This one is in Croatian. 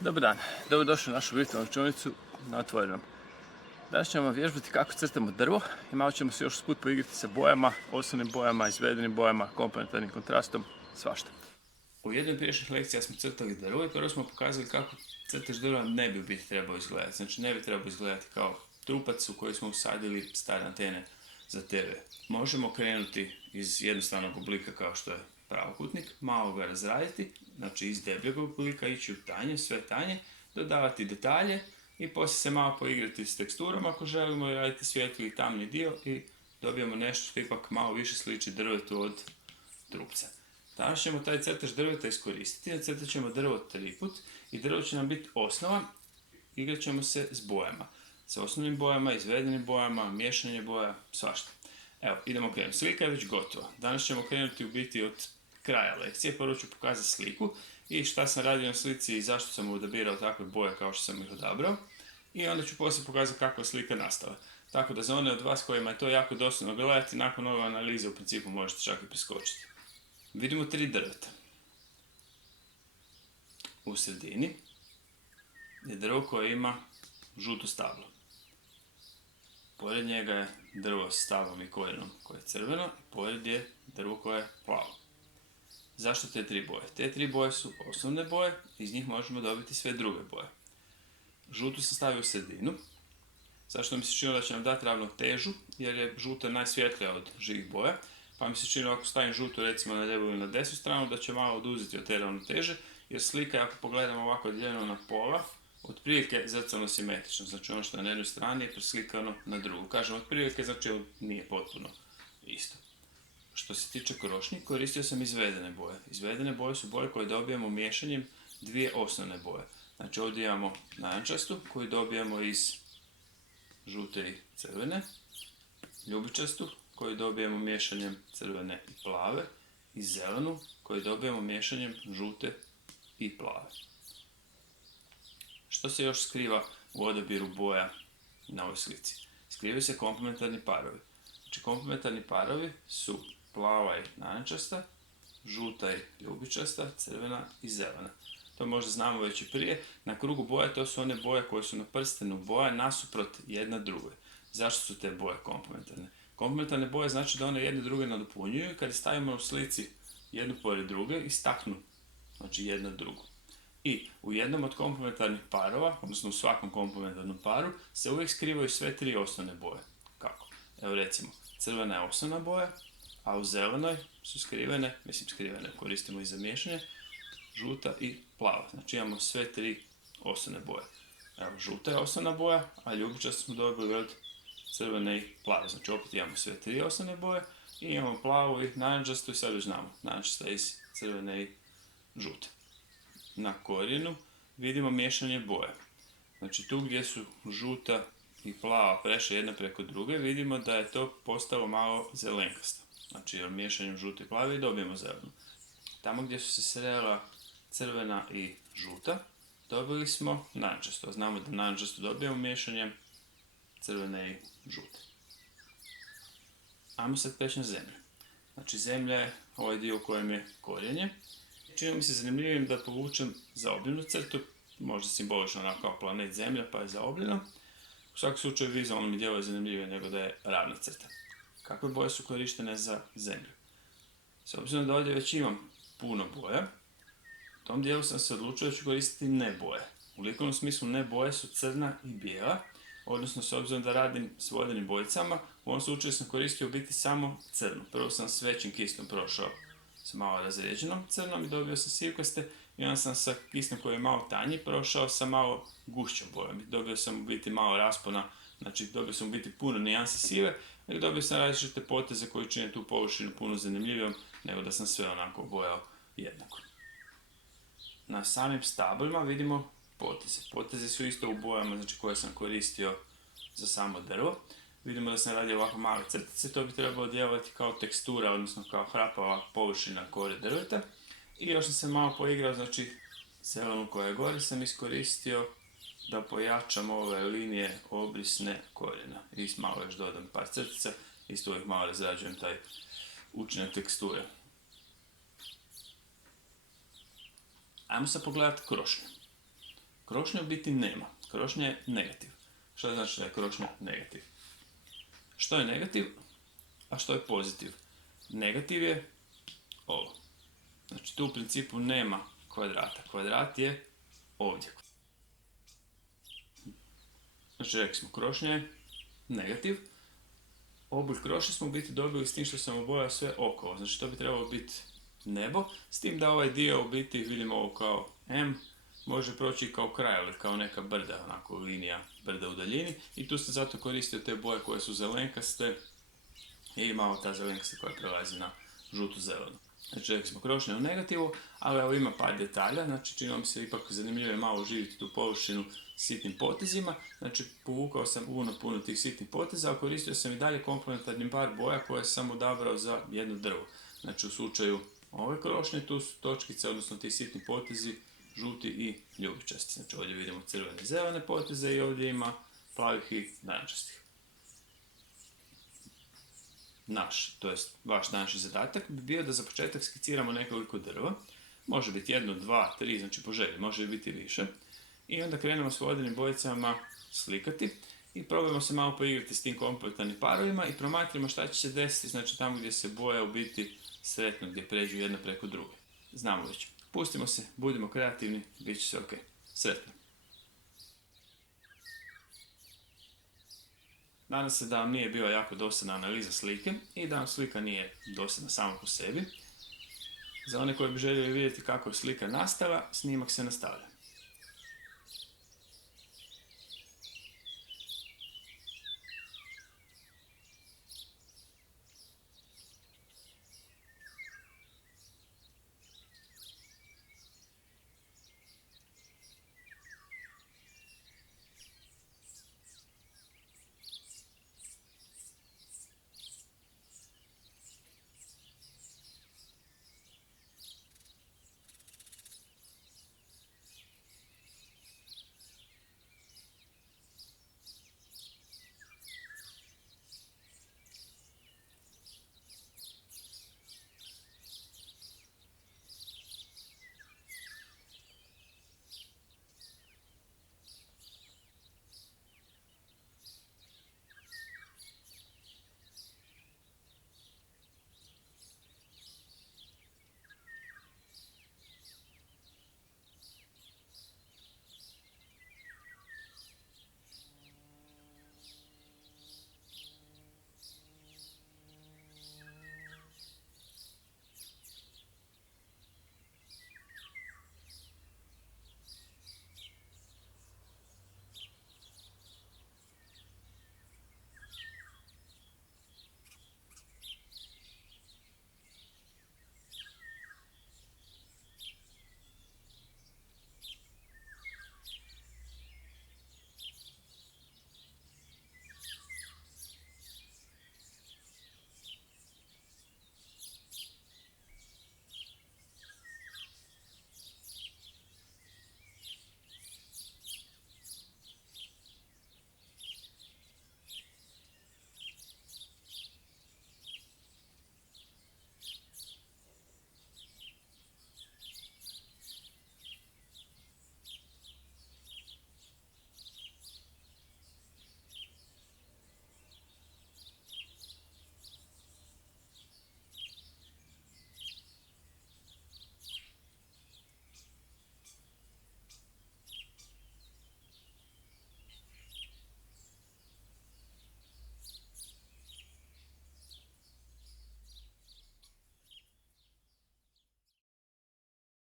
Dobar dan, dobrodošli u našu virtualnu učionicu na otvorenom. Danas ćemo vježbati kako crtamo drvo i malo ćemo se još usput poigrati sa bojama, osnovnim bojama, izvedenim bojama, komplementarnim kontrastom, svašta. U jednoj prijašnjih lekcija smo crtali drvo i prvo smo pokazali kako crtež drva ne bi u biti trebao izgledati. Znači ne bi trebao izgledati kao trupac u koji smo usadili stare antene za TV. Možemo krenuti iz jednostavnog oblika kao što je pravokutnik, malo ga razraditi, znači iz debljeg oblika ići u tanje, sve tanje, dodavati detalje i poslije se malo poigrati s teksturom ako želimo raditi svijetli i tamni dio i dobijemo nešto što ipak malo više sliči drvetu od trupca. Danas ćemo taj crtež drveta iskoristiti, nacrtat ćemo drvo 3 put i drvo će nam biti osnova, igrat ćemo se s bojama. Sa osnovnim bojama, izvedenim bojama, miješanje boja, svašta. Evo, idemo krenuti. Slika je već gotova. Danas ćemo krenuti u biti od kraja lekcije. Prvo ću pokazati sliku i šta sam radio na slici i zašto sam odabirao takve boje kao što sam ih odabrao. I onda ću poslije pokazati kako je slika nastala. Tako da za one od vas kojima je to jako dosadno gledati, nakon ove analize u principu možete čak i preskočiti. Vidimo 3 drveta. U sredini je drvo koje ima žuto stablo. Pored njega je drvo s stablom i korijenom koje je crveno i pored je drvo koje je plavo. Zašto te 3 boje? Te 3 boje su osnovne boje, iz njih možemo dobiti sve druge boje. Žutu sam stavio u sredinu, zašto mi se činilo da će nam dati ravnotežu, jer je žuta najsvjetlija od živih boja, pa mi se činilo ako stavim žutu recimo na lijevu ili na desnu stranu da će malo oduzeti od te ravnoteže, jer slika ako pogledamo ovako dijeljeno na pola, otprilike zrcalno simetrično, znači ono što je na jednoj strani je preslikano na drugu. Kažem otprilike, znači nije potpuno isto. Što se tiče krošnji, koristio sam izvedene boje. Izvedene boje su boje koje dobijamo miješanjem dvije osnovne boje. Znači ovdje imamo narančastu koju dobijamo iz žute i crvene, ljubičastu koju dobijemo miješanjem crvene i plave i zelenu koju dobijemo miješanjem žute i plave. Što se još skriva u odabiru boja na ovoj slici? Skrivaju se komplementarni parovi. Znači komplementarni parovi su plava i narančasta, žuta i ljubičasta, crvena i zelena. To možda znamo već i prije. Na krugu boja to su one boje koje su na prstenu boja nasuprot jedna druge. Zašto su te boje komplementarne? Komplementarne boje znači da one jedne druge nadopunjuju i kada stavimo u slici jednu pored druge istaknu, znači jedna drugu. I u jednom od komplementarnih parova, odnosno u svakom komplementarnom paru, se uvijek skrivaju sve 3 osnovne boje. Kako? Evo recimo, crvena je osnovna boja, a u zelenoj su skrivene, koristimo i za miješanje, žuta i plava. Znači imamo sve 3 osnovne boje. Evo, žuta je osnovna boja, a ljubičastu smo dobili od crvene i plave. Znači opet imamo sve 3 osnovne boje i imamo plavu i narančastu i sad već znamo, narančasta iz crvene i žute. Na korijenu vidimo miješanje boje. Znači tu gdje su žuta i plava prešle jedna preko druge, vidimo da je to postalo malo zelenkasto. Znači jer miješanjem žute i plave dobijemo zelenu. Tamo gdje su se srela crvena i žuta, dobili smo narančasto. Znamo da narančasto dobijemo miješanjem crvene i žute. Ajmo sad preći na zemlju. Znači zemlja je ovaj dio u kojem je korijenje. Čini mi se zanimljivim da povučem zaobljenu crtu, možda simbolično onako kao planet Zemlja pa je zaobljena. U svakom slučaju vizualno mi djeluje zanimljivije nego da je ravna crta. Kakve boje su korištene za Zemlju? S obzirom da ovdje već imam puno boja, u tom dijelu sam se odlučio da ću koristiti ne boje. U likovnom smislu ne boje su crna i bijela, odnosno s obzirom da radim s vodenim bojicama, u ovom slučaju sam koristio u biti samo crnu. Prvo sam s većim kistom prošao sa malo razređenom crnom i dobio sam sivkaste i onda sam sa kistom koji je malo tanji prošao sa malo gušćom bojom. Dobio sam u biti malo raspona, znači dobio sam u biti puno nijansi sive i dobio sam različite poteze koji čine tu površinu puno zanimljivijom nego da sam sve onako bojao jednako. Na samim stablima vidimo poteze. Poteze su isto u bojama znači, koje sam koristio za samo drvo. Vidimo da sam radio ovako male crtice, to bi trebalo djelovati kao tekstura, odnosno kao hrapava površina kore drveta. I još sam se malo poigrao, znači zelenu koja je gore sam iskoristio da pojačam ove linije obrisne korijena. I malo još dodam par crtica, isto uvijek malo razrađujem taj učinak teksture. Ajmo sad pogledati krošnju. Krošnje u biti nema. Krošnja je negativ. Što znači da je krošnja negativ? Što je negativ, a što je pozitiv? Negativ je ovo. Znači tu u principu nema kvadrata. Kvadrat je ovdje. Znači rekli smo, krošnja je negativ. Obulj krošnje smo u biti dobili s tim što sam obojao sve okolo. Znači to bi trebalo biti nebo. S tim da ovaj dio u biti, vidimo ovo kao M, može proći kao kraj, ali kao neka brda, onako linija brda u daljini. I tu sam zato koristio te boje koje su zelenkaste i malo ta zelenkasta koja prelazi na žutu zelenu. Znači rekli smo krošnja u negativu, ali evo ima par detalja, znači čini mi se ipak zanimljivo je malo živjeti tu površinu sitnim potezima. Znači povukao sam puno tih sitnih poteza, a koristio sam i dalje komplementarni par boja koje sam odabrao za jedno drvo. Znači u slučaju ove krošnje tu su točkice, odnosno ti sitni potezi, žuti i ljubičasti. Znači ovdje vidimo crvene i zelene poteze i ovdje ima plavih i narančastih. Naš, to jest vaš današnji zadatak bi bio da za početak skiciramo nekoliko drva. Može biti 1, 2, 3, znači po želji, može biti više. I onda krenemo s vodenim bojicama slikati i probajmo se malo poigrati s tim komplementarnim parovima i promatrimo šta će se desiti, znači tamo gdje se boje u biti sretno, gdje pređu jedna preko druge. Znamo već. Pustimo se, budimo kreativni, bit će sve ok. Sretno! Nadam se da vam nije bila jako dosadna analiza slike i da vam slika nije dosadna sama po sebi. Za one koji bi željeli vidjeti kako je slika nastala, snimak se nastavlja.